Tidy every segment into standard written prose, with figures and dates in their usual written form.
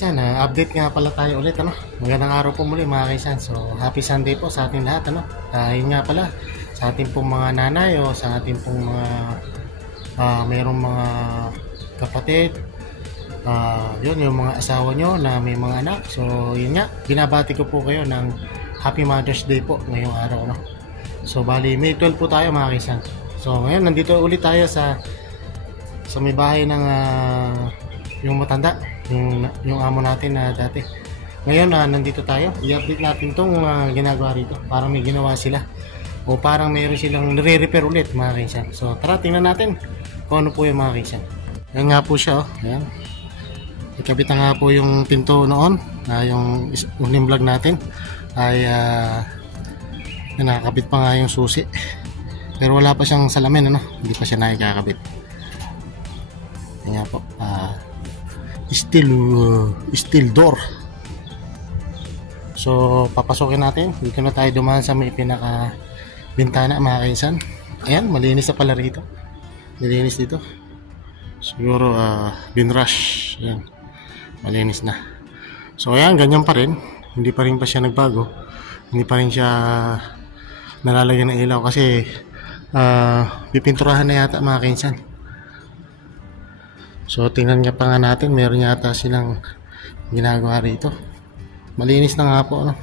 kaisan, update nga pala tayo ulit, ano? Magandang araw po muli mga kaisan. So, happy Sunday po sa ating lahat, ano? Yun nga pala, sa ating pong mga nanay o sa ating pong mga mayroong mga kapatid, yun, yung mga asawa nyo na may mga anak. So, yun nga, binabati ko po kayo ng Happy Mother's Day po ngayong araw, no? So, bali, May 12 po tayo mga kaisan. So, ngayon, nandito ulit tayo sa may bahay ng yung matanda, yung amo natin na dati. Ngayon nandito tayo, i-update natin tong ginagawa rito. Parang may ginawa sila o parang mayroon silang nire-repair ulit mga kaisan. So tara, tingnan natin kung ano po yung mga kaisan. Yan nga po siya, oh. Ayan. Ikabit na nga po yung pinto noon, yung uling vlog natin ay nakakabit pa nga yung susi, pero wala pa siyang salamin, ano? Hindi pa siya nakikakabit. Yan nga po, steel door. So papasokin natin. Dito na tayo dumaan sa may pinaka bintana mga kaisan. Ayan, malinis na pala rito. Malinis dito. Siguro binrush. Ayan, malinis na. So ayan, ganyan pa rin. Hindi pa rin pa siya nagbago. Hindi pa rin siya nalalagyan ng ilaw kasi pipinturahan na yata mga kaisan. So tingnan nga pa nga natin, meron yata silang ginagawa rito. Malinis na nga po, no?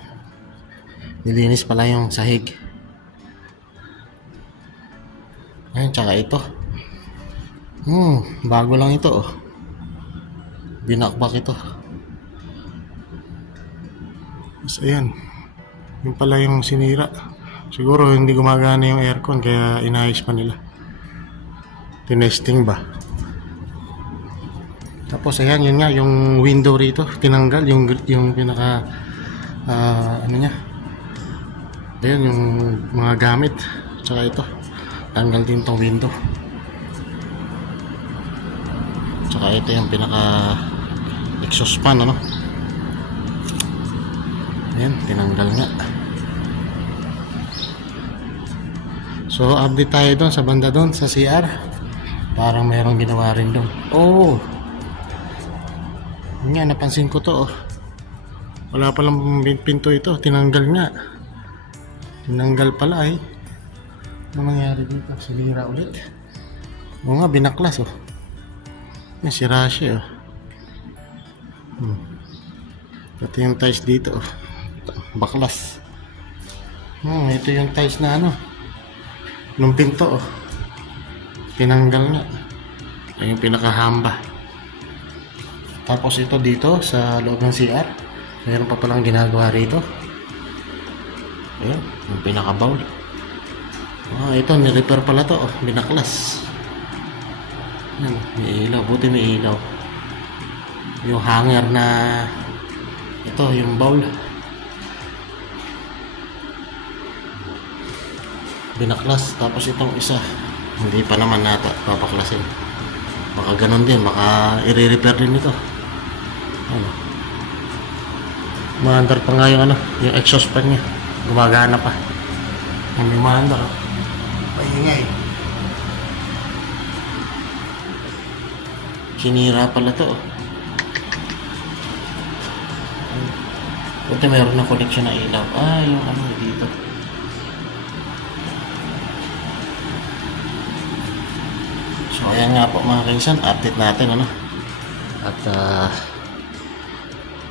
Nilinis pala yung sahig. Ayun, tsaka ito. Bago lang ito, oh. Binakbak ito. So ayan, yung pala yung sinira. Siguro hindi gumagana yung aircon kaya inayos pa nila. Tinesting ba? Tapos ayan, yun nga, yung window rito tinanggal, yung pinaka ano niya. Ayan, yung mga gamit. Tsaka ito, tanggal din tong window. Tsaka ito yung pinaka exhaust fan, ano. Ayan, tinanggal nga. So update tayo doon sa banda doon sa CR. Parang mayroong ginawa rin doon. Oh, nga, napansin ko to, oh. Wala palang pinto ito, tinanggal nga. Tinanggal pala, eh. Ano nangyari dito? Sinira ulit. Oo nga, binaklas, oh. Yan, sira siya, oh. Ito yung tiles dito, oh. Baklas. Ito yung tiles na ano nung pinto, oh. Tinanggal nga. Ito yung pinakahamba. Tapos ito dito sa loob ng CR, mayroon pa palang ginagawa rito. Ayan, yung pinaka-bowl. Ito, ni-repair pala to, oh, binaklas. Ayan, may ilaw, buti may ilaw. Yung hanger na ito, yung bowl, binaklas. Tapos itong isa, hindi pa naman nata papaklasin. Baka ganun din, baka i-repair din ito. Ano, maandar pa nga yung yung exhaust fan niya, gumagana pa. May maandar, oh. Paingay. Sinira pala to, oh. Buti mayroon na connection na ilaw. Yung dito. So ayan nga po mga kaisan, update natin, ano. At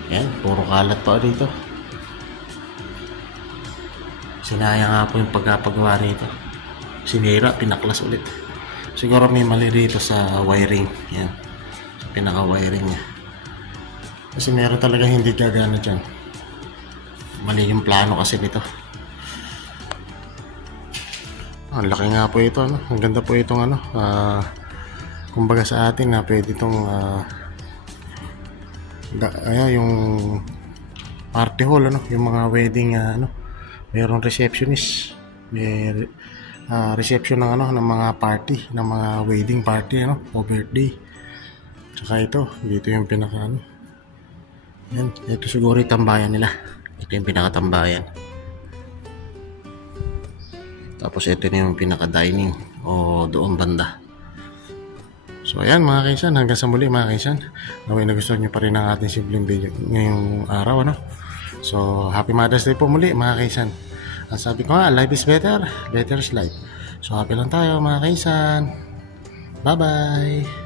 yan, puro kalat pa dito. Sinayang nga po yung pagkapagawa rito. Sinira, pinaklas ulit. Siguro may mali rito sa wiring. Yan, sa pinaka-wiring niya. Kasi meron talaga hindi gagana dyan. Mali yung plano kasi nito. Ang laki nga po ito, ano. Ang ganda po itong kumbaga sa atin na pwede itong yung party hall, ano, yung mga wedding, mayroong receptionist, may reception ng ng mga party, ng mga wedding party, o birthday. Tsaka ito, dito yung pinaka yan, ito siguro yung tambayan nila. Ito yung pinaka tambayan. Tapos ito na yung pinaka dining o doon banda. So So ayan mga kaisan, hanggang sa muli mga kaisan. Naway nagustuhan nyo pa rin ang ating simpleng video ngayong araw, ano. So happy Mother's Day po muli mga kaisan. Ang sabi ko nga, life is better, better is life. So happy lang tayo mga kaisan. Bye bye.